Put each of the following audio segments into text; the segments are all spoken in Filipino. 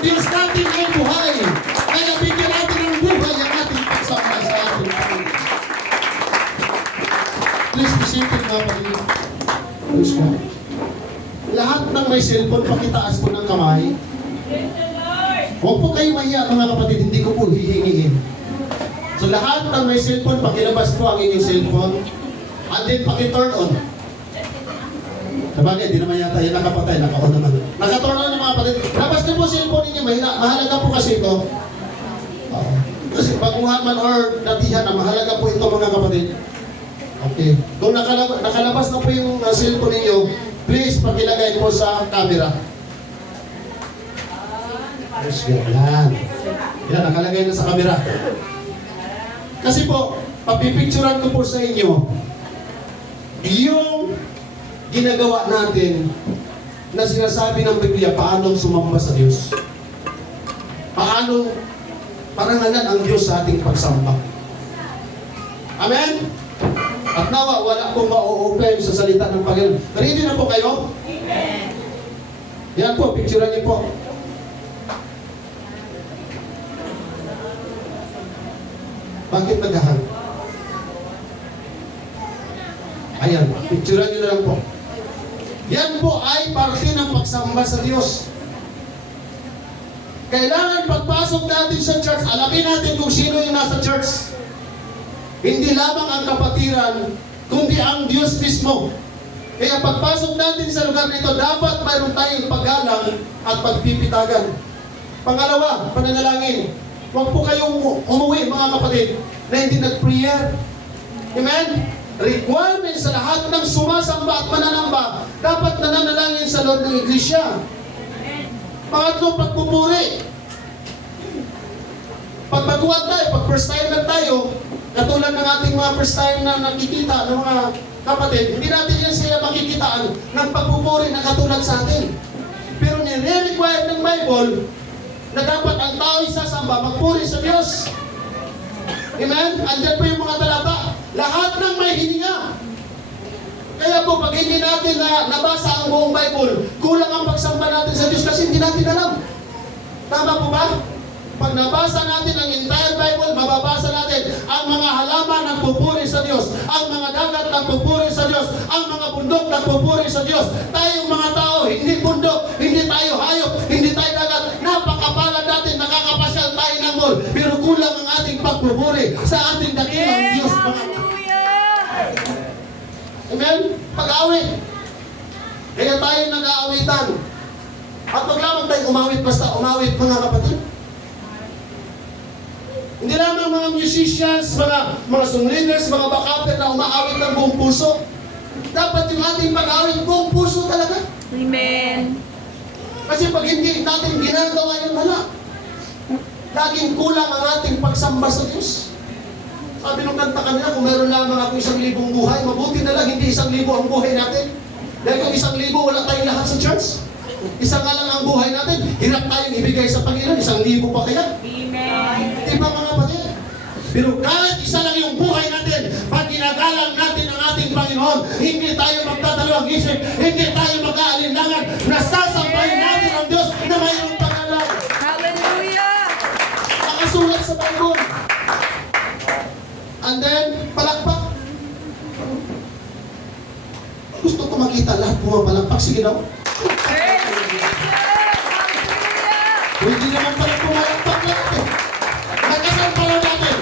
Diyos natin ay buhay. Kaya bigyan natin ng buhay ang ating pagsama sa ating Panginoon. Please be seated mga kapatid. Praise God. Lahat ng may cellphone, pakitaas po ng kamay. Huwag po kayo mahiya mga kapatid, hindi ko po hihingiin. So lahat ng may cellphone, pakilabas po ang inyong cellphone. And then pakiturn on. Sabagay, di naman yata yan nakapatay, naka-on naman. Naka-turn on ng mga kapatid. Labas niyo po cellphone ninyo, mahalaga po kasi ito. Kasi baguhan man or datihan na, mahalaga po ito mga kapatid. Okay. Kung nakalabas na po yung cellphone ninyo, please pakilagay po sa camera. Yes, yan. Yan, nakalagay na sa camera. Kasi po, papipicturan ko po sa inyo yung ginagawa natin na sinasabi ng Biblia, paano sumamba sa Diyos. Paano parangalan ang Diyos sa ating pagsamba. Amen? At nawa, wala pong ma-o-open sa salita ng Panginoon. Ready na po kayo? Amen. Yan po, picturean niyo po. Bakit naghahang? Ayan, picturean niyo na lang po. Yan po ay parte ng pagsamba sa Diyos. Kailangan pagpasok natin sa church, alamin natin kung sino yung nasa church. Hindi lamang ang kapatiran, kundi ang Diyos mismo. Kaya pagpasok natin sa lugar nito, dapat mayroon tayong paggalang at pagpipitagan. Pangalawa, pananalangin. Huwag po kayong umuwi mga kapatid na hindi nag-prayer. Amen? Requirement sa lahat ng sumasamba at mananamba, dapat nananalangin sa loob ng iglesia. Pangatlo, pagpupuri. Pag baguhan tayo, pag first time na tayo, katulad ng ating mga first time na nakikita ng mga kapatid, hindi natin yan sila makikitaan ng pagpupuri na katulad sa atin. Pero nire-require ng Bible na dapat ang tao isasamba, magpuri sa Diyos. Amen? Andyan po yung mga talata. Lahat ng may hininga. Kaya po, pag hindi natin nabasa ang buong Bible, kulang ang pagsamba natin sa Diyos kasi hindi natin alam. Tama po ba? Pag nabasa natin ang entire Bible, mababasa natin ang mga halaman ng pupuri sa Diyos, ang mga dagat ng pupuri sa Diyos, ang mga bundok ng pupuri sa Diyos. Tayong mga tao, hindi bundok, hindi tayo hayop, hindi tayo dagat. Napakapalad natin, nakakapasyal tayo ng mall, pero kulang ang ating pagpupuri sa ating dakilang Diyos. Amen? Pag-awit. Kaya tayo nag-aawitan. At wag lamang tayo umawit, basta umawit mga kapatid. Hindi lamang mga musicians, mga songwriters, mga backuper na umaawit ng buong puso. Dapat yung ating pag-awit buong puso talaga. Amen. Kasi pag hindi natin ginagawa yun, laging kulang ang ating pagsamba sa Diyos. Sabi nung kanta kanila, kung meron lamang ako 1,000 buhay, mabuti na lang hindi 1,000 ang buhay natin. Dahil kung 1,000 wala tayong lahat sa church. Isa nga lang ang buhay natin, hirap tayong ibigay sa Panginoon, 1,000 pa kaya. Amen. Di ba mga kapatid? Pero kahit isa lang yung buhay natin, pag ginagalang natin ang ating Panginoon, hindi tayo magdadalawang isip, hindi tayo mag-aalinlangan, nasasampahin natin ang Diyos na mayroong pangalan. Hallelujah! Nakasulat sa Bible. And then, palakpak. Gusto ko makita lahat pumapalakpak. Sige daw. Praise Jesus! Hallelujah! Pwede naman pala pumalakpak lahat eh. Nagkasal pala natin.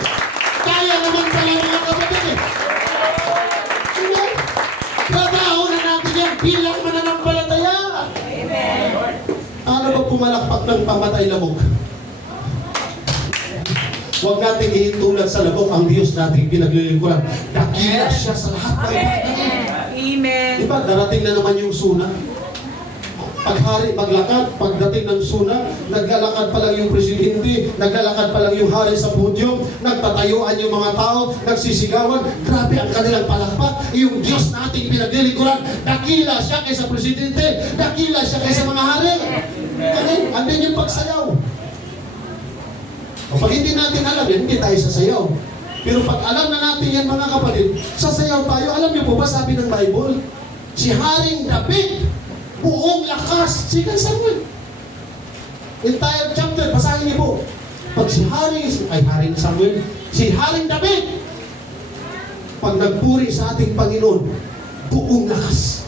Kaya naman pala mga kapatid eh. Ano? Trabaho na natin yan bilang mananampalataya. Amen. Ano ba pumalakpak ng pamatay lamok? Huwag natin ihintulad sa labok ang Diyos nating pinaglilingkuran. Dakila siya sa lahat ng bagay. Amen. Diba, darating na naman yung suna. Paghari, maglakad, pagdating ng suna, naglalakad pa lang yung presidente, naglalakad pa lang yung hari sa pudyum, nagtatayuan yung mga tao, nagsisigawan, grabe ang kanilang palakpak. Yung Diyos nating pinaglilingkuran, dakila siya kaysa presidente, dakila siya kaysa mga hari. Okay? Andun yung pagsayaw. O pag hindi natin alam yan, hindi tayo sasayaw. Pero pag alam na natin yan mga kapatid, sasayaw tayo. Alam niyo po ba sabi ng Bible? Si Haring David, buong lakas, si Samuel. Entire chapter, basahin niyo po. Pag si Haring Samuel, si Haring David, pag nagpuri sa ating Panginoon, buong lakas.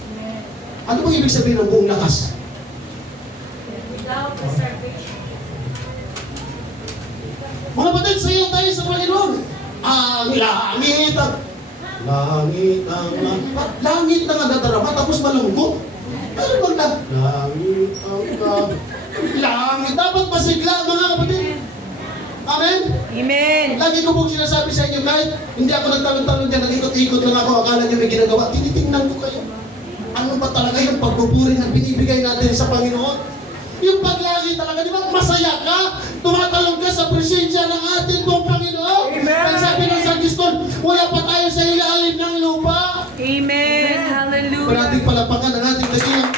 Ano bang ibig sabihin ng buong lakas? Without reservation. Mga kapatid, sayo tayo sa Panginoon. Ang langit ang langit na nadadarama tapos malungkot. Ano bang langit ang langit. Dapat masigla mga kapatid. Amen? Amen. Lagi ko pong sinasabi sa inyo, kahit hindi ako nagtalon-talon dyan, nag-ikot-ikot lang ako, akala nyo may ginagawa, tinitingnan ko kayo. Ano ba talaga yung pagpupuri na binibigay natin sa Panginoon? Yung paglagi talaga, di ba masaya ka? Tumatalong ka sa presensya ng ating pong Panginoon. Amen. Ang sabi ng San Giston, wala pa tayo sa ilalim ng lupa. Amen. Hallelujah. Parating palapakan ang ating dakilang.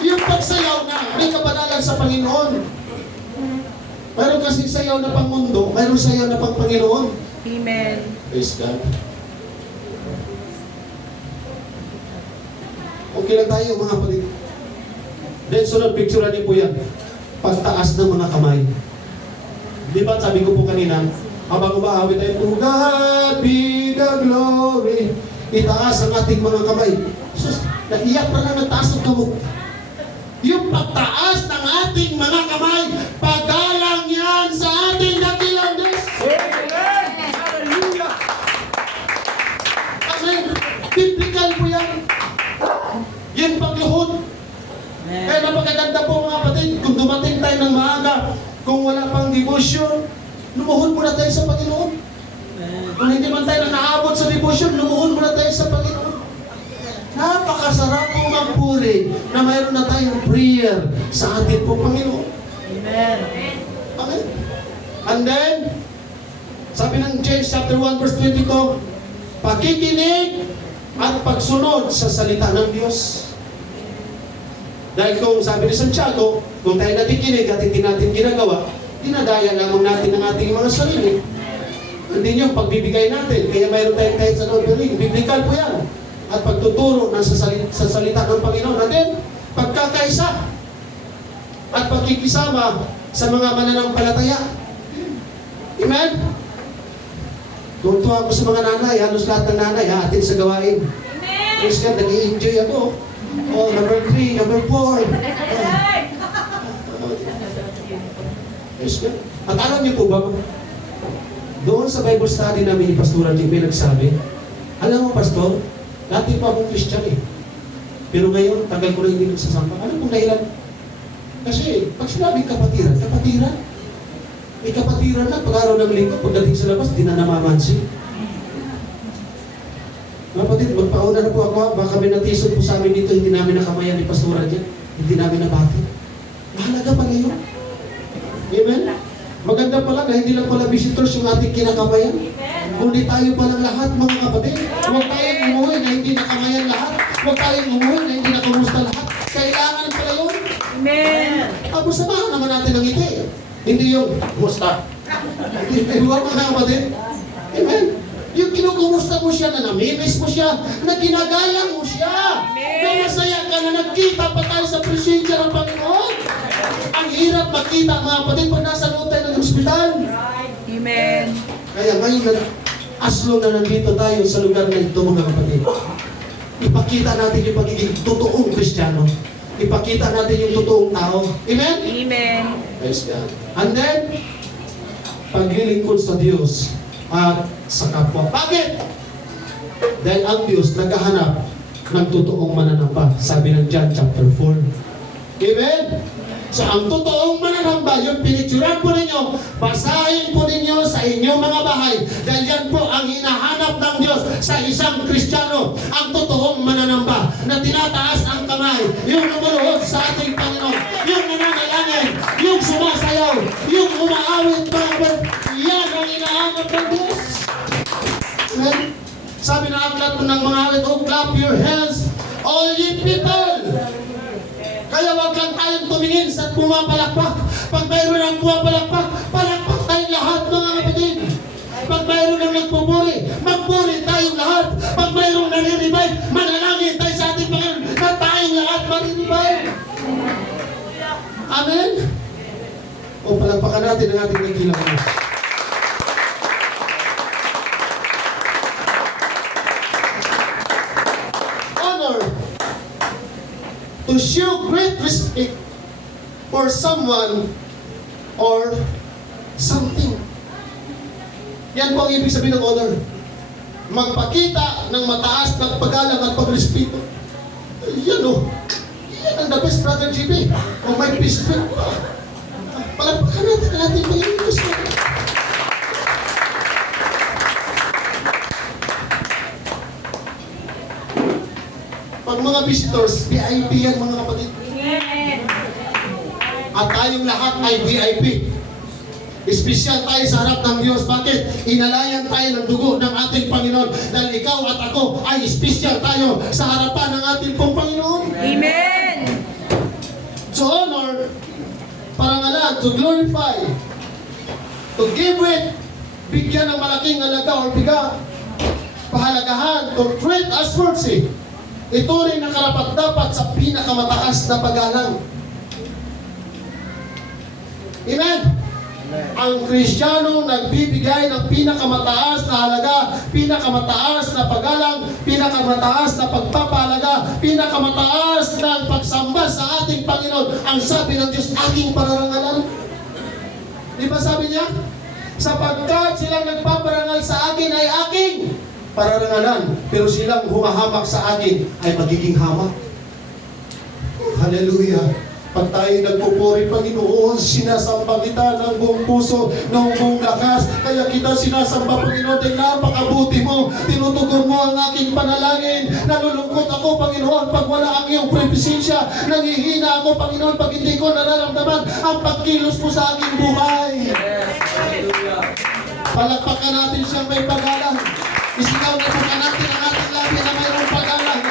Yung pagsayaw na may kabanalan sa Panginoon. Mayroon kasi sayaw na pang mundo, mayroon sayaw na pang Panginoon. Amen. Praise God. Okay lang tayo mga kapatid. Then sunod, picturean niyo po yan. Pagtaas ng mga kamay. Di ba sabi ko po kanina, habang umaawit tayo, to God be the glory. Itaas ang ating mga kamay. Sus, naiyak na nagtaas ng kamay. Yung pagtaas ng ating mga kamay, paggalang yan sa ating dakilang Diyos. Amen. Hallelujah. Amen. Biblical po yan. Yung pagluhod. Kaya napakaganda po mga kapatid, kung dumating tayo ng maaga, kung wala pang devotion, lumuhod muna tayo sa Panginoon. Kung hindi man tayo nakaabot sa devotion, lumuhod muna tayo sa Panginoon. Napakasarap po magpuri na mayroon na tayong prayer sa ating po Panginoon. Amen. Okay? And then, sabi ng James chapter 1 verse 22, pakikinig at pagsunod sa salita ng Diyos. Dahil kung sabi ni Santiago, kung tayo nakikinig at hindi natin ginagawa, dinadaya lamang natin ang ating mga sarili. Hindi yung pagbibigay natin. Kaya mayroon tayong kahit sa offering. Biblical po yan. At pagtuturo ng sa salita ng Panginoon. And then, pagkakaisa at pagkikisama sa mga mananampalataya. Amen? Tuntua ako sa mga nanay. Halos lahat ng nanay, atin sa gawain. Praise God, nag-i-enjoy ako. Oh, number 3, number 4. Praise God. At alam niyo po ba, doon sa Bible study namin ni Pastor Jim, may nagsabi, alam mo, Pastor, dati pa akong Christian eh. Pero ngayon, tagal ko na hindi nagsasampa. Ano pong dahilan? Kasi, pag sinabing kapatiran, kapatiran. May kapatiran na, pag-araw ng linggo, pagdating sa labas, di na namamansin. Mga kapatid, magpauna na po ako, baka may natisod po sa amin dito, hindi namin nakamayan ni Pastora dyan, hindi namin nabati. Mahalaga pa ngayon. Amen? Maganda pala na hindi lang pala visitors yung ating kinakamayan. Kundi tayo palang lahat, mga kapatid. Huwag tayong umuwi na hindi nakamayan lahat. Huwag tayong umuwi na hindi nakumusta lahat. Kailangan pala yun. Amen. Tapos samahan naman natin ang ngiti. Hindi yung, kumusta? Hindi, huwag mga kapatid. Amen? Yung kinukumusta mo siya, na namimiss mo siya, na ginagalang mo siya, na masaya ka na nagkita pa tayo sa presensya ng Panginoon. Ang hirap makita mga kapatid pag nasa loob tayo ng ospital. Amen. Kaya ngayon, as long na nandito tayo sa lugar na ito mga kapatid, ipakita natin yung pagiging totoong Kristiyano. Ipakita natin yung totoong tao. Amen? Amen. Praise God. And then, paglilingkod sa Diyos at sa kapwa. Bakit? Dahil ang Diyos naghahanap ng totoong mananamba. Sabi ng John chapter 4. Amen? So, ang totoong mananamba, yung pinicturan po ninyo, basahin po ninyo sa inyong mga bahay. Dahil yan po ang hinahanap ng Diyos sa isang Kristiyano. Ang totoong mananamba na tinataas ang kamay, yung lumuluhod sa ating Panginoon, yung nananalangin, yung sumasayaw, yung umaawit, yan ang hinahanap ng Diyos. Amen? Sabi na aklat ng mga awit, oh, clap your hands, all ye people. Kaya wag lang tayong tumingin sa pumapalakpak. Pag mayroon ang pumapalakpak, palakpak tayong lahat mga kapatid. Pag mayroon ang nagpupuri, magpuri tayong lahat. Pag mayroong nare-revive, manalangin tayo sa ating Amen? O palagpakan natin ang ating nagilang Diyos. Honor. To show great respect for someone or something. Yan po ang ibig sabihin ng honor. Magpakita ng mataas ng paggalang at pagrespeto. Yan o. Yan ang the best, Brother JP. Kung may respect pa. Palagpakan natin ang ating Panginoon Diyos. Pag mga visitors, VIP yan mga kapatid. Amen. At tayong lahat ay VIP. Espesyal tayo sa harap ng Diyos. Bakit? Inalayan tayo ng dugo ng ating Panginoon. Dahil ikaw at ako ay espesyal tayo sa harapan ng ating pong Panginoon. Amen. To honor, parangalan, to glorify, to give it, bigyan ng malaking halaga o biga, pahalagahan, to treat as worthy. Ito rin ang karapat-dapat sa pinakamataas na paggalang. Amen? Ang Kristiyano nagbibigay ng pinakamataas na halaga, pinakamataas na paggalang, pinakamataas na pagpapahalaga, pinakamataas na pagsamba sa ating Panginoon. Ang sabi ng Diyos, aking pararangalan. Di ba sabi niya? Sapagkat silang nagpaparangal sa akin ay aking pararangalan, pero silang humahamak sa akin ay magiging hamak. Hallelujah! Pag tayo nagpupuri, Panginoon, sinasamba kita ng buong puso, ng buong lakas. Kaya kita sinasamba, Panginoon, dahil napakabuti mo. Tinutugon mo ang aking panalangin. Nalulungkot ako, Panginoon, pag wala ang iyong presensya. Nangihina ako, Panginoon, pag hindi ko nararamdaman ang pagkilos mo sa aking buhay. Palakpakan natin siyang may paggalang. Isigaw na po natin ang ating labi na mayroong paggalang.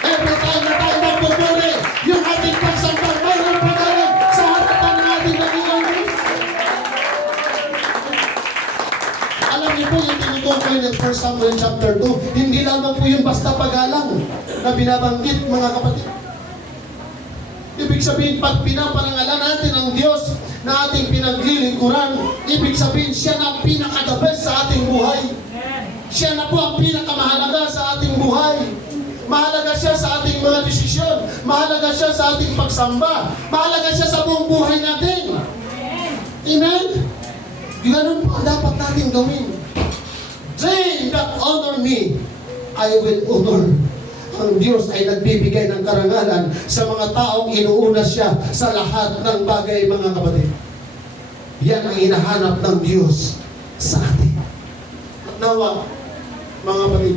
Every time na tayo magpupuri, yung ating pagsamba, mayroong paggalang sa harapan ng ating Panginoon. Alam niyo po yung tinutukoy ng 1 Samuel chapter 2, hindi lamang po yung basta paggalang na binabanggit, mga kapatid. Ibig sabihin, pag pinaparangalan natin ang Diyos na ating pinaglilingkuran, ibig sabihin, siya na ang pinakadabes sa ating buhay. Siya na po ang pinakamahalaga sa ating buhay. Mahalaga siya sa ating mga desisyon. Mahalaga siya sa ating pagsamba. Mahalaga siya sa buong buhay natin. Amen? Ganun po ang dapat natin gawin. They that honor me, I will honor. Ang Diyos ay nagbibigay ng karangalan sa mga taong inuuna siya sa lahat ng bagay, mga kapatid. Yan ang hinahanap ng Diyos sa atin. At nawa, mga kapatid,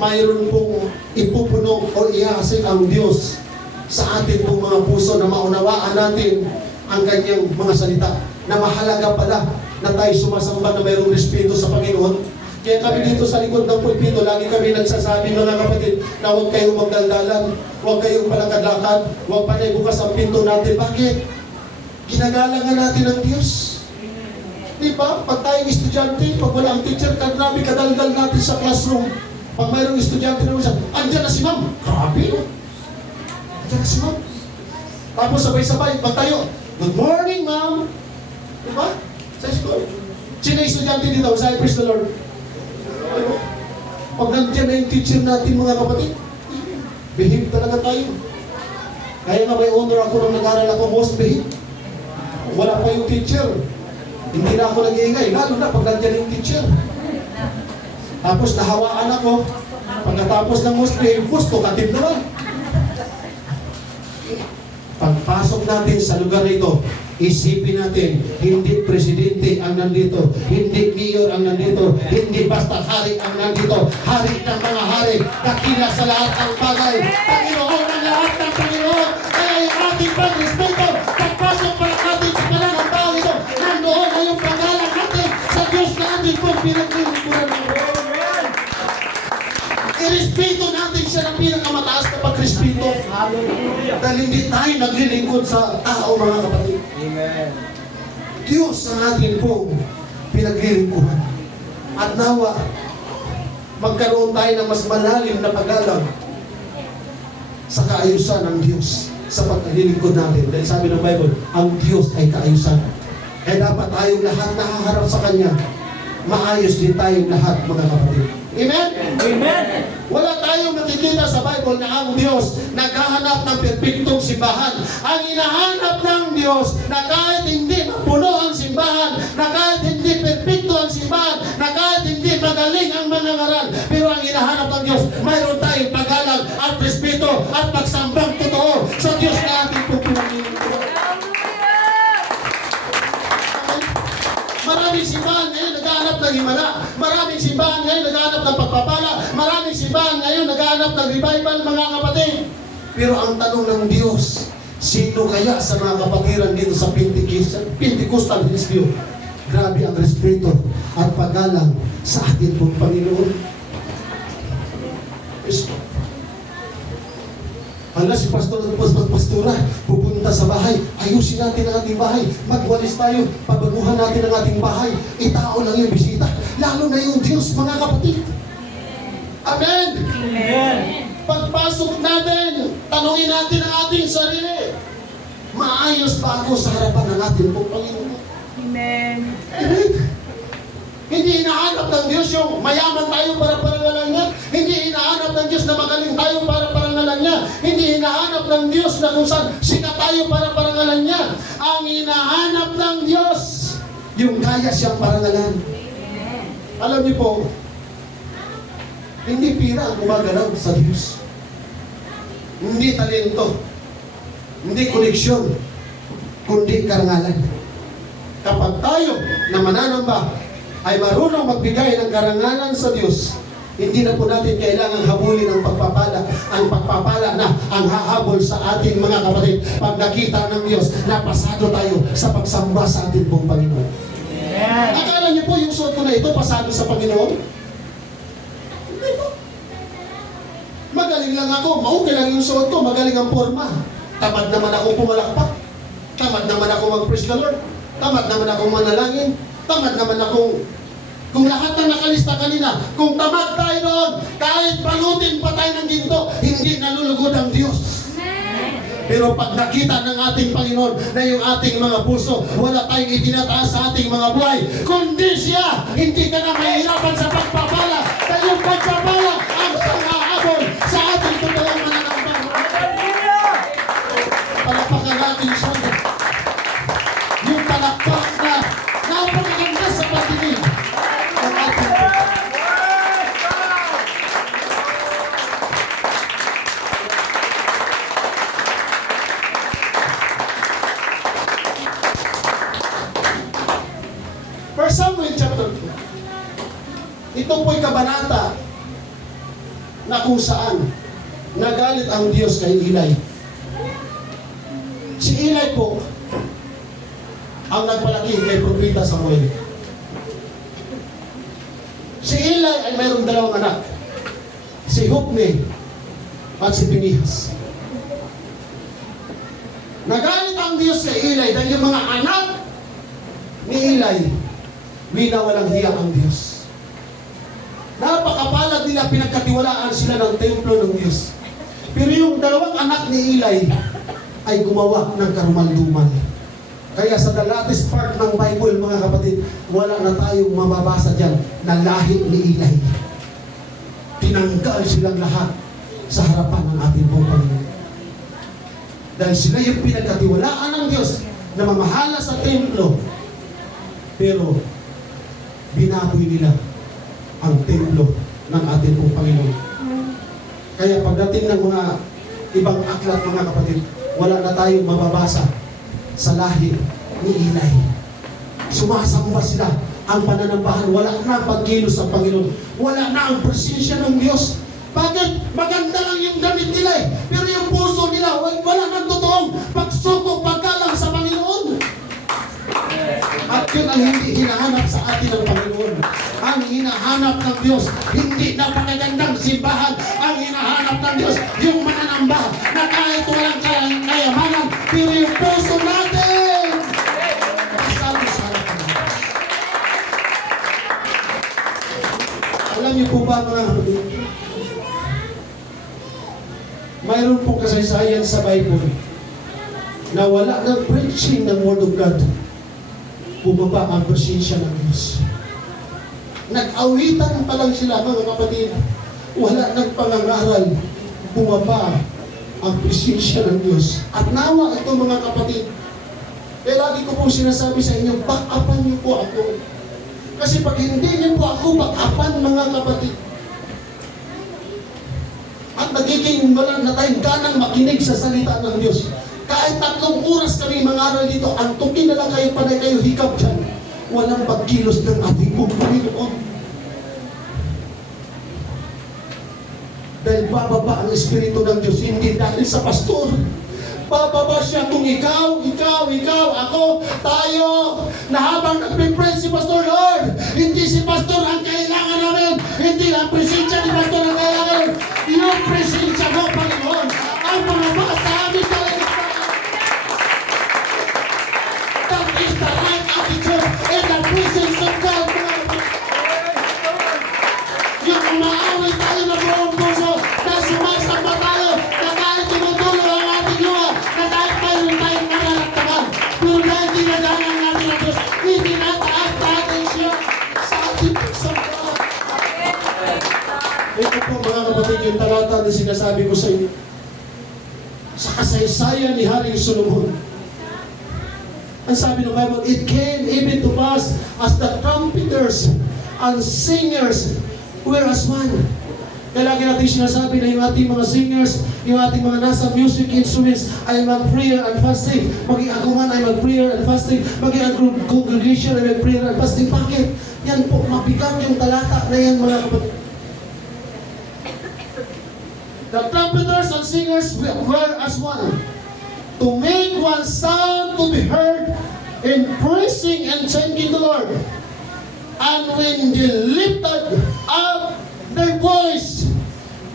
mayroon pong ipupuno o ihasik ang Diyos sa atin pong mga puso na maunawaan natin ang kanyang mga salita, na mahalaga pala na tayo sumasamba na mayroong respeto sa Panginoon. Kaya kami dito sa likod ng pulpito, lagi kami nagsasabi, mga kapatid, na huwag kayong magdaldalan, huwag kayong palakad-lakad, huwag pa na ibukas ang pinto natin. Bakit? Ginagalangan natin ang Diyos. Di ba? Pag tayong estudyante, pag wala ang teacher, grabe kadaldal natin sa classroom. Pag mayroong estudyante na siya, andyan na si ma'am. Grabe, no? Andyan na si ma'am. Tapos sabay-sabay, pag tayo, good morning, ma'am. Di ba? Sa school. Sino yung estudyante dito? Sa praise the Lord. Diba? Pag nandiyan na yung teacher natin, mga kapatid, behave talaga tayo. Kaya nga may honor ako nung nag-aral ako, most behave. Wala pa yung teacher. Hindi na ako nag-iingay, lalo na pag nandiyan yung teacher. Tapos nahawaan ako. Pagkatapos ng most behave, gusto katib naman. Pagpasok natin sa lugar na ito, isipin natin, hindi presidente ang nandito, hindi mayor ang nandito, hindi basta hari ang nandito, hari ng mga hari, dakila sa lahat ng bagay, Panginoon ng lahat ng Panginoon. Kaya yung ating pag-respeto, pagpasok pa natin sa kalang ang tao ito, nandoon na yung pangalan natin sa Diyos na ating pong pinaglilingkuran ng Diyos. I-respeto natin siya ng pinakamataas na pag-respeto. Dahil hindi tayo naglilingkod sa tao, mga kapatid. Amen. Diyos ang atin pong pinaglilingkuran. At nawa, magkaroon tayo ng mas malalim na paggalang sa kaayusan ng Diyos. sa paglilingkod natin. Dahil sabi ng Bible, ang Diyos ay kaayusan. Kaya dapat tayong lahat nakaharap sa Kanya. Maayos din tayong lahat, mga kapatid. Amen? Amen. Wala tayong nakikita sa Bible na ang Diyos naghahanap ng perpektong simbahan. Ang hinahanap ng Diyos na kahit hindi mapuno ang simbahan, na kahit hindi perpekto ang simbahan, na kahit hindi magaling ang mga ngaral, pero ang hinahanap ng Diyos, mayroon tayong paggalang at respeto at pagsambang totoo sa Diyos na ating pupulangin. Maraming simbahan ngayon naghahanap ng himala. Maraming simbahan ngayon naghahanap ng pagpapala. Maraming simbahan ngayon naghahanap ng revival, mga kapatid. Pero ang tanong ng Diyos, sino kaya sa mga kapatiran dito sa Pentecostal Hills? Grabe ang respeto at paggalang sa ating pong Panginoon. Hala, si pastor at pastora, pupunta sa bahay, ayusin natin ang ating bahay, magwalis tayo, pabaguhan natin ang ating bahay, itao lang yung bisita, lalo na yung Diyos, mga kapatid. Amen! Amen. Pagpasok natin, tanungin natin ang ating sarili, maayos ba ako sa harapan ng ating pong Panginoon? Amen. Amen! Hindi hinahanap ng Diyos yung mayaman tayo para parangalan niya. Hindi hinahanap ng Diyos na magaling tayo para parangalan niya. Hindi hinahanap ng Diyos na kung saan sikat tayo para parangalan niya. Ang hinahanap ng Diyos, yung kaya siyang parangalan. Alam niyo po, hindi pira ang gumagalaw sa Diyos. Hindi talento, hindi koneksyon, kundi karangalan. Kapag tayo na mananamba ay marunong magbigay ng karangalan sa Diyos, hindi na po natin kailangang habulin ang pagpapala. Ang pagpapala na ang hahabol sa ating mga kapatid pag nakita ng Diyos na pasado tayo sa pagsamba sa ating pong Panginoon. Amen. Akala niyo po yung suot ko na ito pasado sa Panginoon? Hindi po. Magaling lang ako, maukay lang yung suot ko, magaling ang forma. Tamad naman ako pumalakpak. Tamad naman ako mag-praise the Lord. Tamad naman ako manalangin. Tamad naman akong, kung lahat na nakalista kanina, kung tamad tayo noon, kahit palutin pa tayo ng ginto, hindi nalulugod ang Diyos. Pero pag nakita ng ating Panginoon na yung ating mga puso, wala tayong itinataas sa ating mga buhay, kundi siya, hindi ka na mahihirapan sa pagpapala, dahil yung pagpapala ang sangahabol sa ating totoong mananambang. Palapakan natin siya. Yung palakpak na napakaganda sa pagdinig ng ating First Samuel chapter 2. Ito po'y kabanata na kung saan nagalit ang Diyos kay Eli. Si Eli po ang nagpalaki kay Propeta Samuel. Si Eli ay mayroong dalawang anak. Si Hopni at si Pinihas. Nagalit ang Diyos kay Eli dahil yung mga anak ni Eli, winawalang hiya ang Diyos. Napakapalad nila, pinagkatiwalaan sila ng templo ng Diyos. Pero yung dalawang anak ni Eli ay gumawa ng karumalduman. Kaya sa the latest part ng Bible, mga kapatid, wala na tayong mababasa dyan na lahi ni Eli. Tinanggal silang lahat sa harapan ng ating pong Panginoon. Dahil sila yung pinagkatiwalaan ng Diyos na mamahala sa templo. Pero binaboy nila ang templo ng ating pong Panginoon. Kaya pagdating ng mga ibang aklat, mga kapatid, wala na tayong mababasa sa lahi ni Eli. Sumasamba sila. Ang pananambahan, wala na ang pagkilos ng Panginoon. Wala na ang presensya ng Diyos. Bakit? Maganda lang yung damit nila eh. Pero yung puso nila, wala nang totoong pagsuko, paggalang sa Panginoon. At yun ang hindi hinahanap sa atin ng Panginoon. Ang hinahanap ng Diyos, hindi na magagandang simbahan. Ang hinahanap ng Diyos, yung mananamba na kahit walang kayamanan, pero yung puso natin, pasado sa harapan ng Diyos. Alam niyo po ba, mga kapatid, mayroon pong kasaysayan sa Bible na wala ng preaching ng Word of God, bumaba ang presensya ng Diyos. Nag-awitan pa lang sila, mga kapatid. Wala ng pangangaral, bumaba ang presensya ng Diyos. At nawa ito, mga kapatid. Kaya lagi ko pong sinasabi sa inyo, back-upan niyo po ako. Kasi pag hindi niyo po ako back-upan, mga kapatid, at nagiging wala na tayong ganang makinig sa salita ng Diyos. Kahit 3 oras kami mangaral dito, antukin na lang kayo, panay kayo hikap dyan. Walang pagkilos ng ating pong Panginoon. Dahil bababa ang Espiritu ng Diyos, hindi dahil sa pastor. Bababa siya kung ikaw, ako, tayo, na habang nagpipray si Pastor Lord, hindi si Pastor ang kailangan namin, hindi ang presensya ni Pastor ang kailangan, yung presensya mo, Panginoon, ang bumaba sa amin talaga. That is the right attitude in the presence of God. Yung umaaway tayo na buong puso, na sumasamba tayo, na kahit tumutulo ang ating luha, na kahit mayroon tayong nararamdaman, pero dahil dinadanan natin ang Diyos, itinataas natin siya sa ating puso. Ito po, mga kapatid, yung talata na sinasabi ko sa inyo. Sa kasaysayan ni Haring Solomon, ang sabi ng Bible, it came even to pass as the trumpeters and singers were as one. Kaya lagi natin sinasabi na yung ating mga singers, yung ating mga nasa music instruments ay mag-prayer and fasting. Maging ako man ay mag-prayer and fasting. Maging ang congregation ay mag-prayer and fasting. Bakit? Yan po, mabigat yung talata na yan, mga kapatid. The trumpeters and singers were as one, to make one sound to be heard in praising and thanking the Lord. And when they lifted up their voice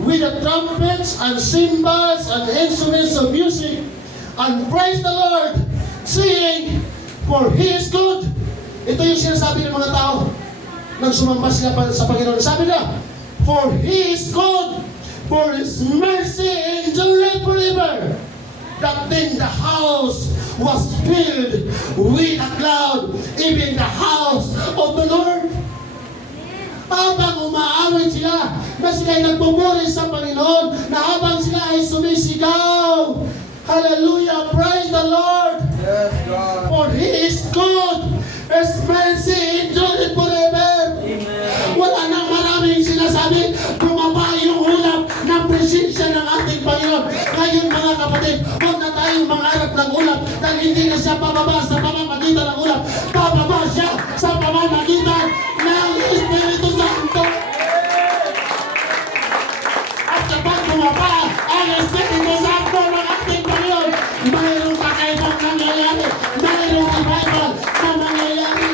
with the trumpets and cymbals and instruments of music, and praise the Lord, saying, for He is good. Ito yung sinasabi ng mga tao nang sumamba sila sa Panginoon. Sabi nila, for He is good, for His mercy endureth forever. That then the house was filled with a cloud, even the house of the Lord. Habang umaawit sila, na sila ay nagpupuri sa Panginoon, na habang sila ay sumisigaw, hallelujah, praise the Lord. Yes, God. For He is good, His mercy endureth forever. Wala nang maraming sinasabi, bumaba yung ulap ng presensya ng ating Panginoon. Ngayon, mga kapatid, huwag na tayong mangarap ng ulap dahil hindi na siya pababa sa pamamagitan ng ulap. Pababa siya sa pamamagitan ng Espiritu Santo. At kapag bumaba ang Espiritu Santo ng ating Panginoon, mayroong kakaibang nangyayari, mayroong revival na mangyayari.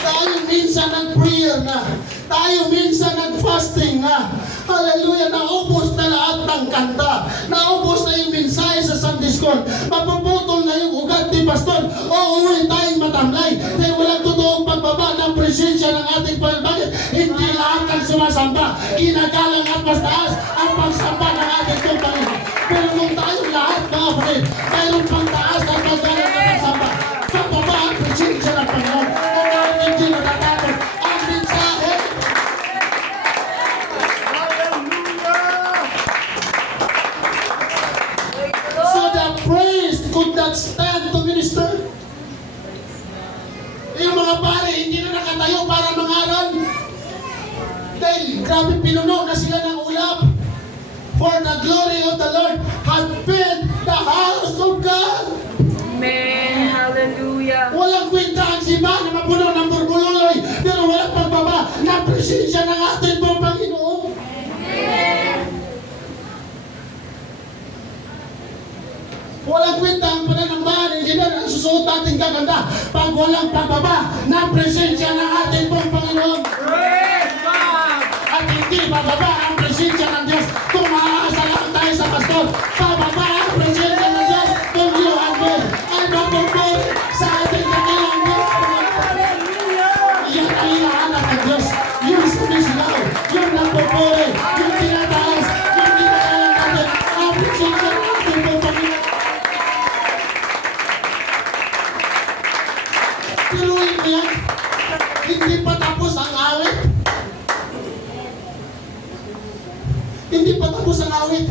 Tayo minsan nag-prayer na. Tayo minsan nag-fasting na. Hallelujah, naubos na lahat ng kanta. Naubos na yung mensahe sa Sunday School. Mapuputol na yung ugat ni Pastor. Uuwi tayong matamlay. Dahil walang totoong pagbaba ng presensya ng ating Panginoon. Hindi lahat ng sumasamba. Ginagalang at mas taas ang pagsamba ng ating Panginoon. Pero kung tayo lahat, mga kapatid, mayroon pang taas at paggalang na pagsamba. Pagbaba ang presensya ng Panginoon. Na kahit hindi natatakot ang mensahe. So the priest could not stand to minister. Yung mga pare, hindi na nakatayo para mangaral. Dahil grabe pinuno na sila ng ulap. For the glory of the Lord had filled the house of God. Amen. Hallelujah. Walang kwenta ang simbahan na mapuno ng burbululoy, pero walang pagbaba ng presensya ng ating pong Panginoon. Walang kwenta ang pananambahan, engineer, ang susuot natin kaganda pag walang pagbaba ng presensya ng ating pong Panginoon. Praise God. At hindi bababa ang presensya ng Diyos kung maaasa lang tayo sa pastor. Bababa ang presensya ng Diyos kung you and me ay mapupuri sa ating kanilang Diyos. Yan ang hinahanap ng Diyos. Yung sumisigaw, yung nagpupuri Tiruin mo yan. Hindi pa tapos ang awit. Hindi pa tapos ang awit.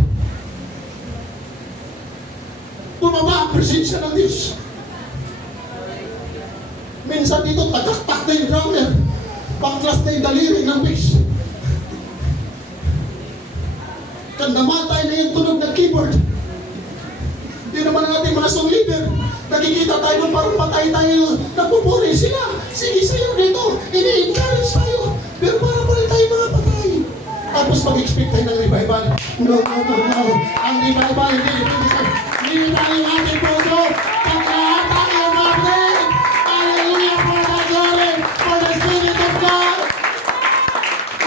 Bumaba ang presensya ng Diyos. Minsan dito, tagaktak na yung drummer. Pangklas na yung daliri ng bass. Kan namatay na yung tunog ng keyboard. Di naman ang ating mga song leader. Nakikita tayo nung parang patay tayo. Nagpupuri sila. Sige sa'yo dito. Ini-encourage tayo. Pero parang wala tayo mga patay. Tapos mag-expect tayo ng revival. No. Ang revival, hindi tayo yung ating puso. Pagkahat tayo mga friend. Hallelujah for the glory, for the Spirit of God.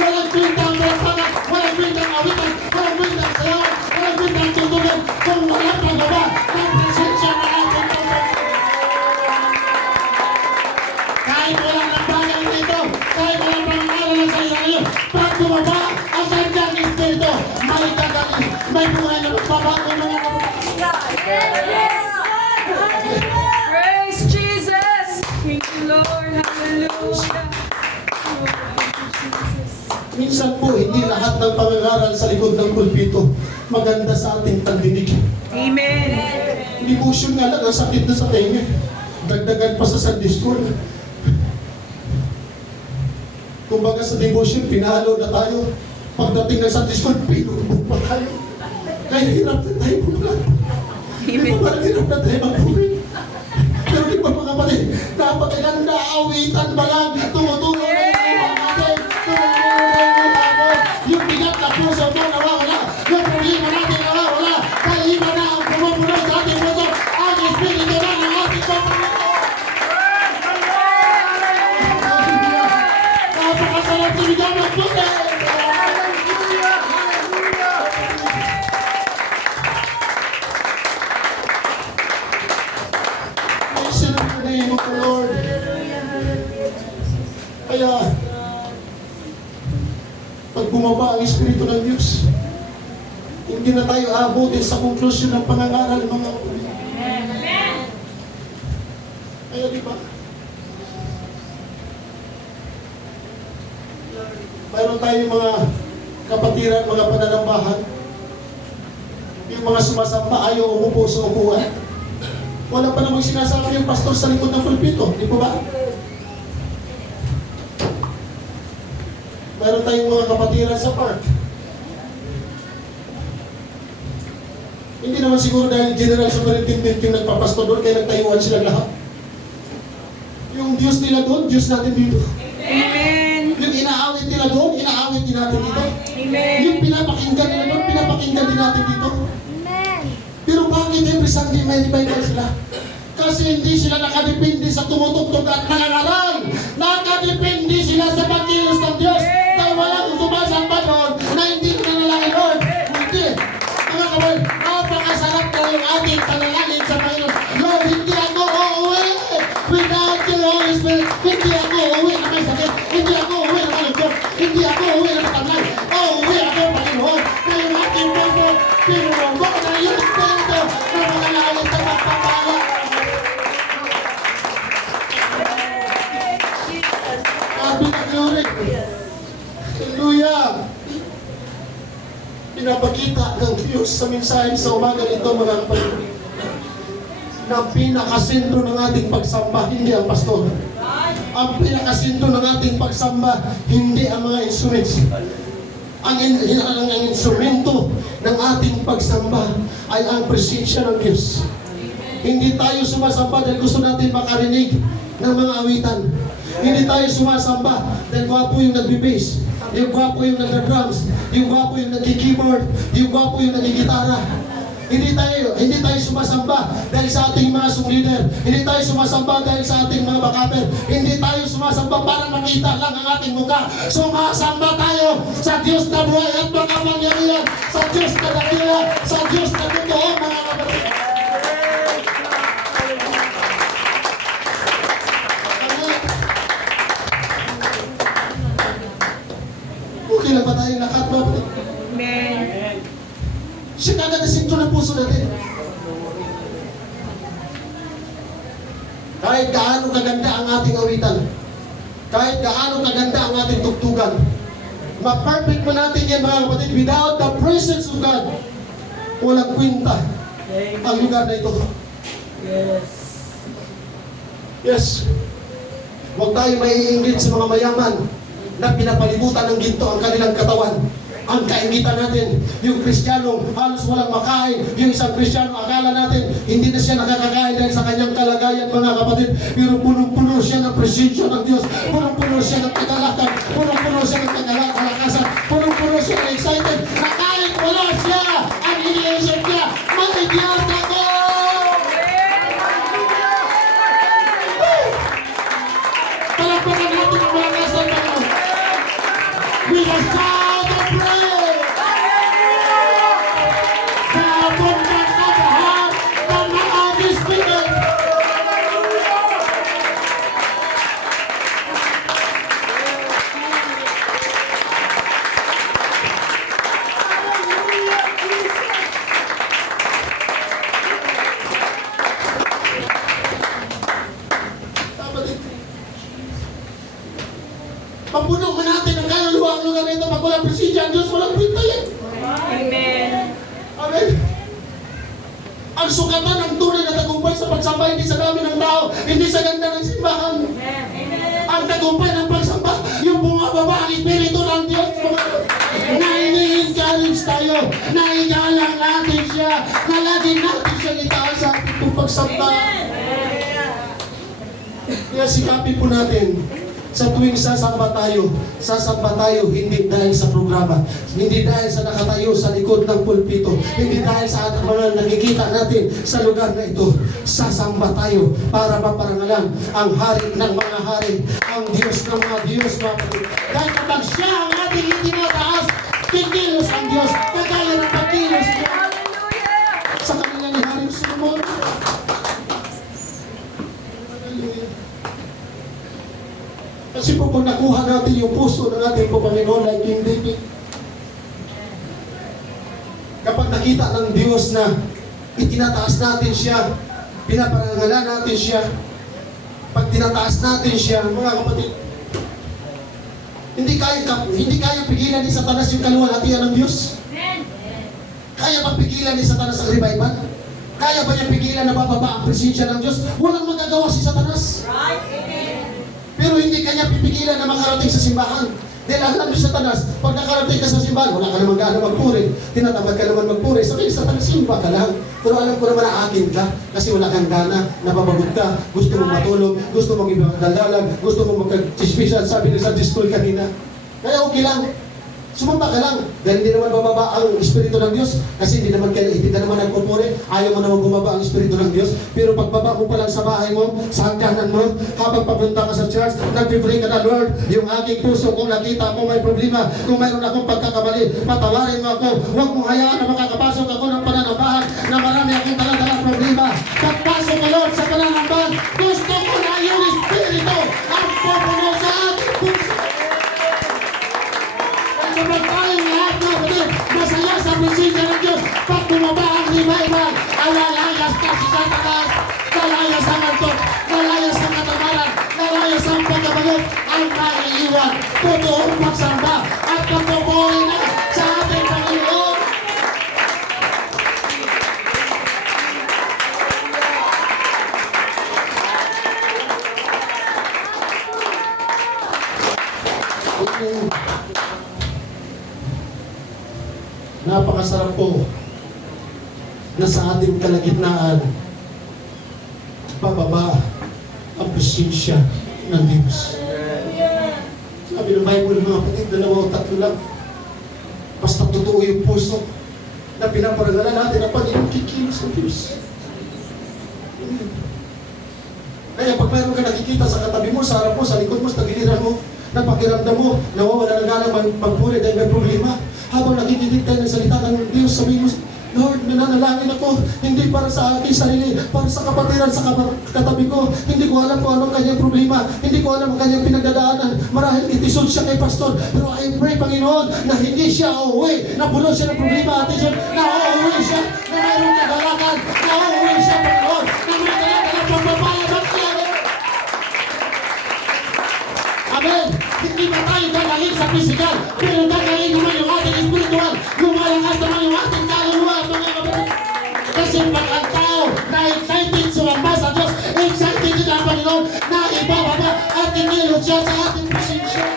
Walang bintang malapangat, walang bintang awitan, walang bintang sayaw, walang bintang tutugan, kung walang paggawa ng presensya ng ating Panginoon. Kahit walang nambagan dito, kahit walang pangalan ng salita ngayon, pag bumaba ang kanyang Espiritu, may gagaling, may buhay na magbabago ng mga Praise Jesus. Thank you, Lord. Hallelujah. Minsan po, hindi lahat ng pangangaral sa likod ng pulpito maganda sa ating pagdinig. Amen. Devotion nga lang, ang sakit na sa tenga. Dagdagan pa sa Sunday school. Kumbaga sa devotion, pinalo na tayo. Pagdating ng Sunday school, pinulbog pa tayo. Kaya hirap na tayo pumalat. Amen. Parang hirap na tayo magpugin. Pero di ba mga kapatid, napakaganda awitan ba lang, tumutulong na yung ibang natin, yung bigat na puso mo nawawala, yung problema natin nawawala, dahil iba na ang pumupuno sa ating puso, ang Espiritu na ng ating Panginoon. Napakasarap sinigang ng puso. Praise the name of the Lord. Kaya, pag bumaba ang Espiritu ng Diyos, hindi na tayo abutin sa konklusyon ng pangangaral mga kapatid. Kaya di ba? Mayroon tayong mga kapatiran, mga pananambahan. Yung mga sumasamba ayaw umupo sa upuan. Wala pa namang sinasabi yung pastor sa likod ng pulpito. Di po ba? Mayroon tayong mga kapatiran sa park. Hindi naman siguro dahil general superintendent yung nagpapastor doon, kaya nagtayuan sila lahat. Yung Diyos nila doon, Diyos natin dito. Amen. Yung inaawit nila doon, inaawit din natin dito. Amen. Yung pinapakinggan nila doon, pinapakinggan din natin dito. Pero bakit every Sunday may revival sila? Kasi hindi sila nakadepende sa tumutugtog at nangangaral. Nakadepende sila sa pagkilos ng Diyos. Dahil walang sumasamba doon na hindi nanalangin Lord. Hindi. Mga kapatid, napakasarap na yung ating panalangin sa Panginoon. Lord, hindi ako uuwi without your Holy Spirit. Hindi ako uuwi na may sakit. Hindi ako uuwi na malugkot. Hindi ako uuwi na matamlay. Uuwi ako, Panginoon, na yung ating puso. Pinurong na yung Espiritu na manalangin sa pagpapala. Sabi na glory. Hallelujah. Pinapakita ng Diyos sa mensahe sa umaga nito mga kapatid na pinakasentro ng ating pagsamba, hindi ang pastor. Ang pinakasentro ng ating pagsamba, hindi ang mga instruments. Ang instrumento ng ating pagsamba ay ang presensya ng Diyos. Hindi tayo sumasamba dahil gusto natin makarinig ng mga awitan. Hindi tayo sumasamba dahil gwapo yung nagbe-bass, yung gwapo yung nagda-drums, yung gwapo yung nagki-keyboard, yung gwapo yung nagigitara. Hindi tayo sumasamba dahil sa ating mga song leader. Hindi tayo sumasamba dahil sa ating mga backuper. Hindi tayo sumasamba para makita lang ang ating mukha. Sumasamba tayo sa Diyos na buhay at makapangyarihan, sa Diyos na dakila, sa Diyos na totoo, mga kapatid. Okay lang ba tayong lahat, mga kapatid? Amen. Siya kagad na sentro ng puso natin. Kahit gaano kaganda ang ating awitan, kahit gaano kaganda ang ating tugtugan, ma-perfect mo natin yan mga kapatid, without the presence of God, walang kwenta ang lugar na ito. Yes. Yes. Huwag tayo maiinggit sa mga mayaman na pinapalibutan ng ginto ang kanilang katawan. Ang kaingitan natin, yung Kristiyanong halos walang makain, yung isang Kristiyano, akala natin hindi na siya nakakakain dahil sa kanyang kalagayan mga kapatid, pero punong-puno siya ng presensya ng Diyos, punong-puno siya ng kagalakan, punong-puno siya ng kalakasan, punong-puno siya ng excited, na kahit wala siya, ang iniisip niya, may Diyos ako! Palagpagan natin ang mga kasal na ito. With a sound of praise! Sa abundance of the heart, the mouth is speaking. Papuno mo natin ang kaluluwa ang lugar na ito. Pag walang presensya ang Diyos, walang kwenta yan. Amen. Amen. Ang sukatan ng tunay na tagumpay sa pagsamba, hindi sa dami ng tao, hindi sa ganda ng simbahan. Ang tagumpay ng pagsamba, yung bumababa ang Espiritu ng Diyos. Na ini-encourage tayo, na igalang natin siya, na lagi natin siya itaas sa ating pagsamba. Kaya sikapin po natin, sa tuwing sasamba tayo hindi dahil sa programa, hindi dahil sa nakatayo sa likod ng pulpito, hindi dahil sa ating mga nakikita natin sa lugar na ito. Sasamba tayo para maparangalan ang hari ng mga hari, ang Diyos ng mga Diyos, mga kapatid. Dahil kapag siya ang ating itinataas, kikilos ang Diyos, kagaya ng pagkilos niya sa kanila ni Haring Solomon. Kasi po kung nakuha natin yung puso ng ating Panginoon like King David, kapag nakita ng Diyos na itinataas natin siya, pinaparangalan natin siya, pag tinataas natin siya, mga kapatid, hindi kaya pigilan ni Satanas yung kaluwalhatian ng Diyos. Kaya ba pigilan ni Satanas ang revival? Kaya ba niya pigilan na bababa ang presensya ng Diyos? Walang magagawa si Satanas. Pero hindi kanya pipigilan na makarating sa simbahan. Dahil alam ni Satanas, pag nakarating ka sa simbahan, wala ka naman gaano magpuri. Tinatamad ka naman magpuri. Sabi ni Satanas, simba ka lang. Pero alam ko naman na akin ka, kasi wala kang gana, nababagot ka, gusto mong matulog, gusto mong ibang gusto mong magka-chismisan, sabi ni sa school kanina. Kaya okay lang. Sumamba ka lang. Dahil hindi naman bababa ang Espiritu ng Diyos. Kasi hindi naman nagpupuri. Ayaw mo naman bumaba ang Espiritu ng Diyos. Pero pagbaba mo pa lang sa bahay mo, sa hagdanan mo, habang papunta ka sa church, nagpipray ka na, Lord, yung aking puso, kung nakita mo may problema, kung mayroon akong pagkakamali, patawarin mo ako. Huwag mong hayaan na makakapasok ako ng pananabahan na marami akong dalang problema. Pagpasok ko, Lord, sa pananabahan, gusto ko na yung Espiritu ang pupuno sa ating puso. Kapag tayong lahat na kapatid, masaya sa presensya ng Diyos, pag bumaba ang revival, alalayas ka si Satanas, nalayas ang antok, nalayas ang katamaran, nalayas ang pagkabagot, ang maiiwan, totoong pagsamba at pagpupuri na sa ating Panginoon. Napakasarap po na sa ating kalagitnaan bababa ang presensya ng Diyos. Sabi ng Bible, mga kapatid, 2 o 3 lang. Basta totoo yung puso na pinaparangalan natin ang Panginoon, kikilos ng Diyos. Kaya pag mayroon ka nakikita sa katabi mo, sa harap mo, sa likod mo, sa tagiliran mo, na pakiramdam mo, nawawala ng gana magpuri dahil may problema, habang nakikinig tayo ng salita ng Diyos, sabihin mo, Lord, nananalangin ako, hindi para sa aking sarili, para sa kapatiran, sa katabi ko. Hindi ko alam kung anong kanyang problema, hindi ko alam ang kanyang pinagdadaanan. Marahil itisod siya kay pastor, pero I pray, Panginoon, na hindi siya uuwi, na bulo siya ng problema, atisod, na uuwi siya, na mayroong kagalakan, na uuwi siya, Panginoon, na may kagalakan ng pagbabayad ng kaya. Amen. Hindi ba tayo gagaling sa physical, pero gagaling naman yung ating spiritual. Lumalakas naman yung ating kaluluwa, mga kapatid. Kasi pag ang tao na excited sumamba sa Diyos, excited din ang Panginoon na ibababa at inilot siya sa ating posisyon.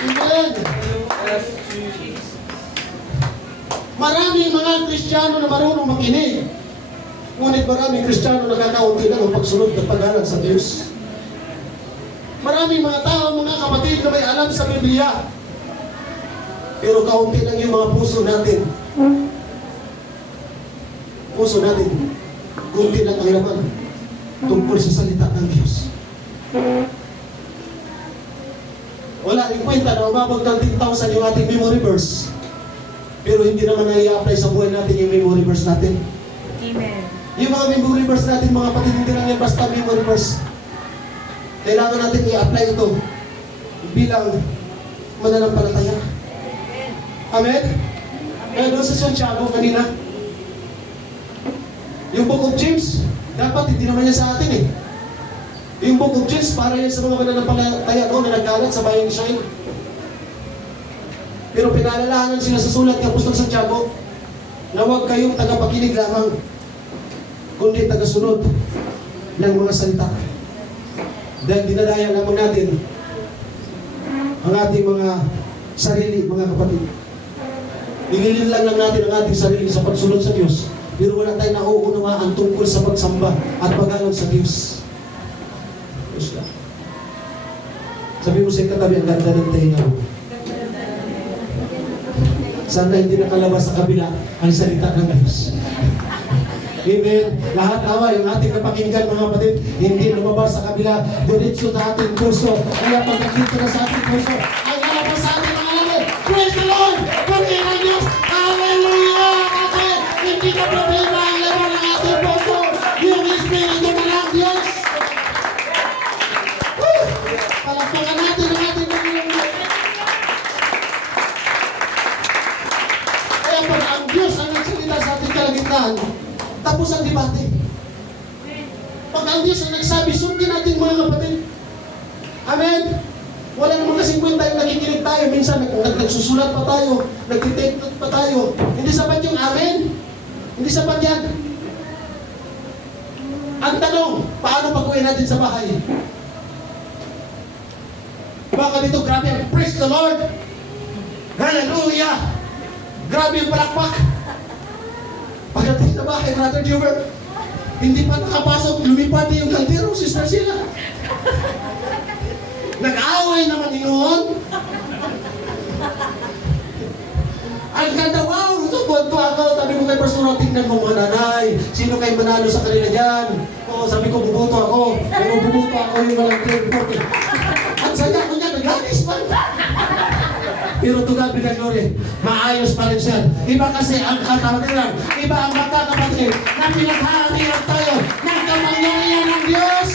Amen. Maraming mga Kristiyano na marunong makinig. Ngunit maraming Kristiyano na kakaunti lang ang pagsunod ng paghalang sa Diyos. Maraming mga tao, mga kapatid na may alam sa Biblia. Pero kaunti lang yung mga puso natin. Puso natin, kunti lang ang laman tungkol sa salita ng Diyos. Wala rin kwenta na umabot ng 10,000 yung ating memory verse. Pero hindi naman na-i-apply sa buhay natin yung memory verse natin. Amen. Yung mga memory verse natin, mga kapatid, hindi lang yan basta memory verse. Kailangan natin i-apply ito bilang mananampalataya. Amen? Kaya doon sa Santiago kanina, yung Book of James, dapat hindi naman yan sa atin eh. Yung Book of James, para yan sa mga mananampalataya doon na nagkalat sa bayan ni Israel. Pero pinaalalahanan sila sa sulat ng Apostol Santiago na huwag kayong tagapakinig lamang, kundi tagasunod ng mga salita. Dahil dinadaya lamang natin ang ating mga sarili, mga kapatid. Nililin lang natin ang ating sarili sa pagsunod sa Diyos, pero wala tayong nauunawaan tungkol sa pagsamba at pag-alon sa Diyos. Diyos lang. Sabi mo sa katabi, ang ganda ng tenga mo. Sana hindi nakalabas sa kabila ang salita ng Diyos. Amen. Lahat nawa yung ating napakinggan, mga kapatid, hindi lumabas sa kabila, diretso sa ating puso. Kaya pagkakita na sa ating puso, ay lalabas sa ating mga labi. Praise the Lord! Pagkakita ng Diyos! Hallelujah! Kasi hindi na problema ang laman ng ating puso. Yung Espiritu na lang Diyos. Woo! Palagpakan natin ang ating Panginoon. Kaya pag ang Diyos ang nagsalita sa ating kalagitnaan, tapos ang debate. Pag ang Diyos ang nagsabi, sundin natin, mga kapatid. Amen? Wala naman kasing kwenta yung nakikinig tayo. Minsan nagsusulat pa tayo, nagtitake note pa tayo. Hindi sapat yung amen. Hindi sapat yan. Ang tanong, paano pag-uwi natin sa bahay? Baka dito, grabe ang praise the Lord. Hallelujah. Grabe yung palakpak. Pagdating sa bahay, Brother Gilbert, hindi pa nakapasok, lumipad na yung kaldero, Sister Sheila. Nag-away naman noon. Ang ganda, wow, tuwa ako. Sabi ko kay Pastor, tingnan mo mga nanay, sino kayo manalo sa kanila dyan? Oo, sabi ko, bubuto ako. Pero bubuto ako yung walang teleport. Ang saya ko niya, naglanis man. Pero to God be the glory, maayos pa rin siya. Iba kasi ang katawag, iba ang magkakapatid na pinaghahatian tayo ng kamangyarihan ng Diyos.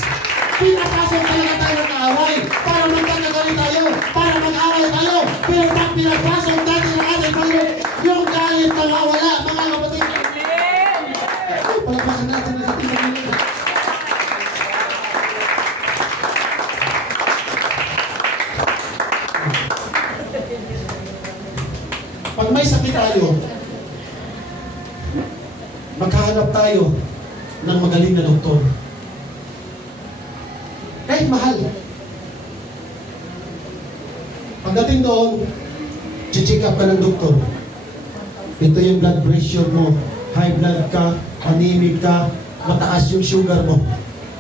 Pinapasok talaga tayo ng away para magkagalit tayo, para mag-away tayo. Pero pag pinapasok natin ang ating Panginoon, yung galit na mawala, mga kapatid. Ay, palapakan natin ang ating Panginoon. Pag may sakit tayo, maghahanap tayo ng magaling na doktor. Kahit mahal. Pagdating doon, check up ka ng doktor. Ito yung blood pressure mo. High blood ka, anemic ka, mataas yung sugar mo.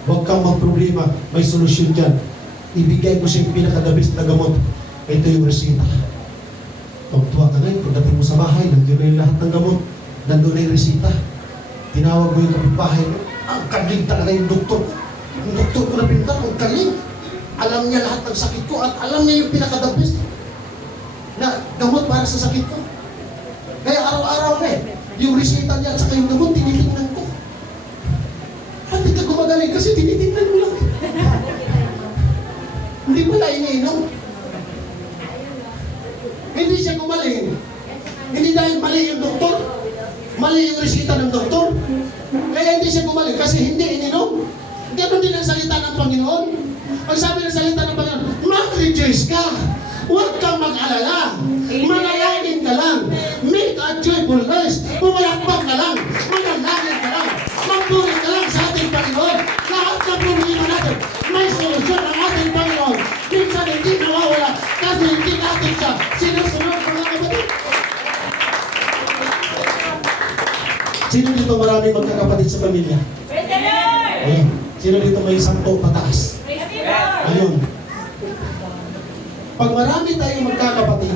Huwag kang magproblema, may solusyon dyan. Ibigay ko siya yung pinakadabis na gamot. Ito yung resita. Tuwa ka ngayon, pagdating mo sa bahay, nandiyo na yung lahat ng gamot, nandoon na yung resita. Tinawag mo yung kapitbahay, ang kaling talaga yung doktor. Yung doktor ko na pinuntan, ang kaling. Alam niya lahat ng sakit ko at alam niya yung pinakadabis na gamot para sa sakit ko. Kaya araw-araw na yung resita niya at saka yung gamot, tinitingnan ko. At hindi ka gumagaling kasi tinitingnan mo lang. Hindi pala iniinom. Hindi siya gumaling. Hindi dahil mali yung doktor. Mali yung resita ng doktor. Kaya hindi siya gumaling kasi hindi ininom. Ganon din ang salita ng Panginoon. Ang sabi ng salita ng Panginoon, mag-rejoice ka. Huwag kang mag-alala. Manalangin ka lang. Make a joyful noise. Pumalakpak ka lang. Manalangin ka lang. Magpuri ka lang sa ating Panginoon. Lahat ng problema natin, may solusyon ang ating Panginoon. Minsan hindi nawawala kasi hindi natin siya sinusunod, mga kapatid. Sino dito maraming magkakapatid sa pamilya? Praise the Lord! Ayun. Sino dito may 10 pataas? Praise the Lord! Ayun. Pag marami tayong magkakapatid,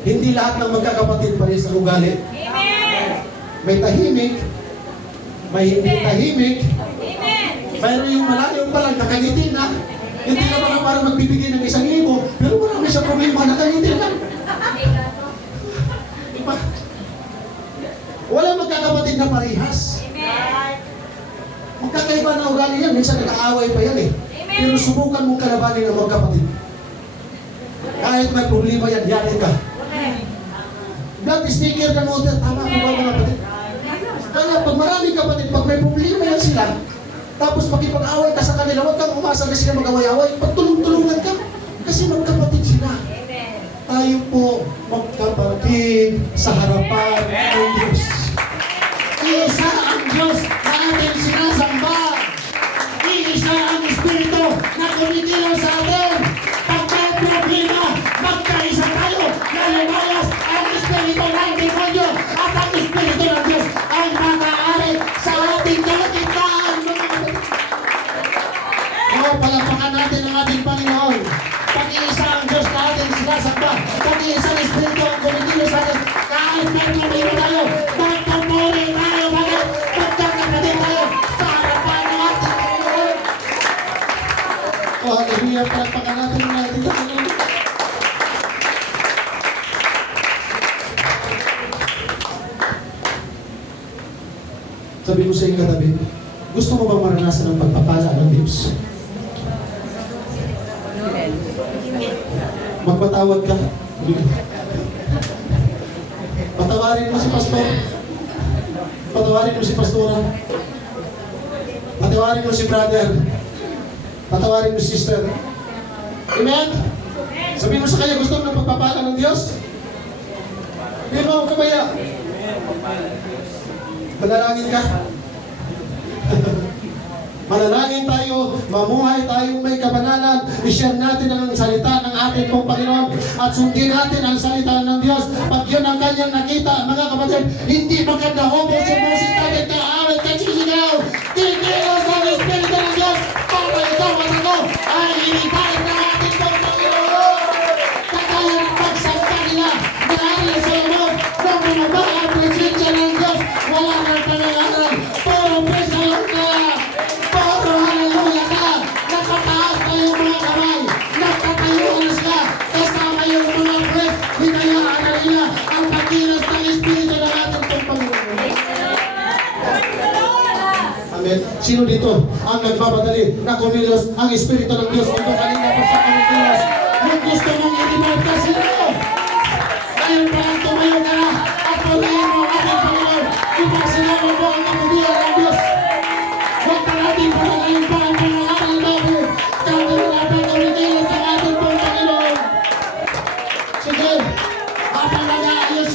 hindi lahat ng magkakapatid parehas ang ugali. Amen! May tahimik, may hindi tahimik, Amen! mayroon yung malayo pa lang, nakangiti na. Hindi naman parang magbibigay ng 1,000, pero marami siya problema, nakangiti lang. Diba? Wala magkakapatid na parehas. Amen! Magkakaiba na ugali yan, minsan nag-aaway pa yan eh. Pero subukan mong kalabanin ang magkapatid. Kahit may problema yan, yari ka. God, sticker ng motor, tama ko ba mga kapatid? Kaya pag maraming kapatid, pag may problema yan sila, tapos makipag-away ka sa kanila, huwag kang umasa na sila mag-away-away, pagtulong-tulungan ka. Kasi magkapatid sila. Tayo po magkapatid sa harapan ng Diyos. Iisa ang Diyos na ating sinasamba. Iisa ang Espiritu na kumikilos sa atin. Pag may problema, magkaisa tayo na lumayas ang Espiritu ng Demonyo at ang Espiritu ng Diyos ang makaari sa ating kalagitnaan. Palapakan natin ang ating Panginoon. Pag-iisa ang Diyos na ating sinasamba. Pag-iisa ang Espiritu ang kumikilos sa atin. Kahit may problema tayo, magpapuri tayo, bakit? Magkakapatid tayo sa harapan ng ating Panginoon. Hallelujah, palapakan natin ang ating Panginoon. Sabi mo sa iyong katabi, gusto mo bang maranasan ang pagpapala ng Diyos? Magpatawad ka. Patawarin mo si pastor. Patawarin mo si pastora. Patawarin mo si brother. Patawarin mo si sister. Amen? Sabihin mo sa kanya, gusto mo ng pagpapala ng Diyos? Sabihin mo, kamaya. Manalangin ka. Manalangin tayo, mamuhay tayong may kabanalan, i-share natin ang salita ng ating pong Panginoon at sundin natin ang salita ng Diyos. Pag yun ang kanyang nakita, mga kapatid, hindi maganda hobo, sumusik natin, kaawit, kagsisigaw, kikilos ang Espiritu ng Diyos para ikaw at ako ay initain ng ating pong Panginoon. Kagaya ng pagsangka nila na Ari Solomon, nung bumaba ang presensya ng Diyos, wala nang panangaral, puro praise the Lord na. Puro hallelujah ka! Nakataas na yung mga kamay! Nakatayo na sila! Kasama yung mga breath! Hinayaan na nila ang pagkilos ng Espiritu ng ating Panginoon. Amen. Sino dito ang nagbabatali na kumilos ang Espiritu ng Diyos? Ito kanina pa sa kumilos. Yung gusto mong i-devote ka, sino? Ngayon pa lang tumayo ka na at palayin mo ang ating Panginoon. Ipagsinama mo ang kapulian ng Diyos. Huwag ka natin patalayin pa ang pangalan natin. Kami na pagkawikilos ang ating Panginoon. Sige, habang nag-aayos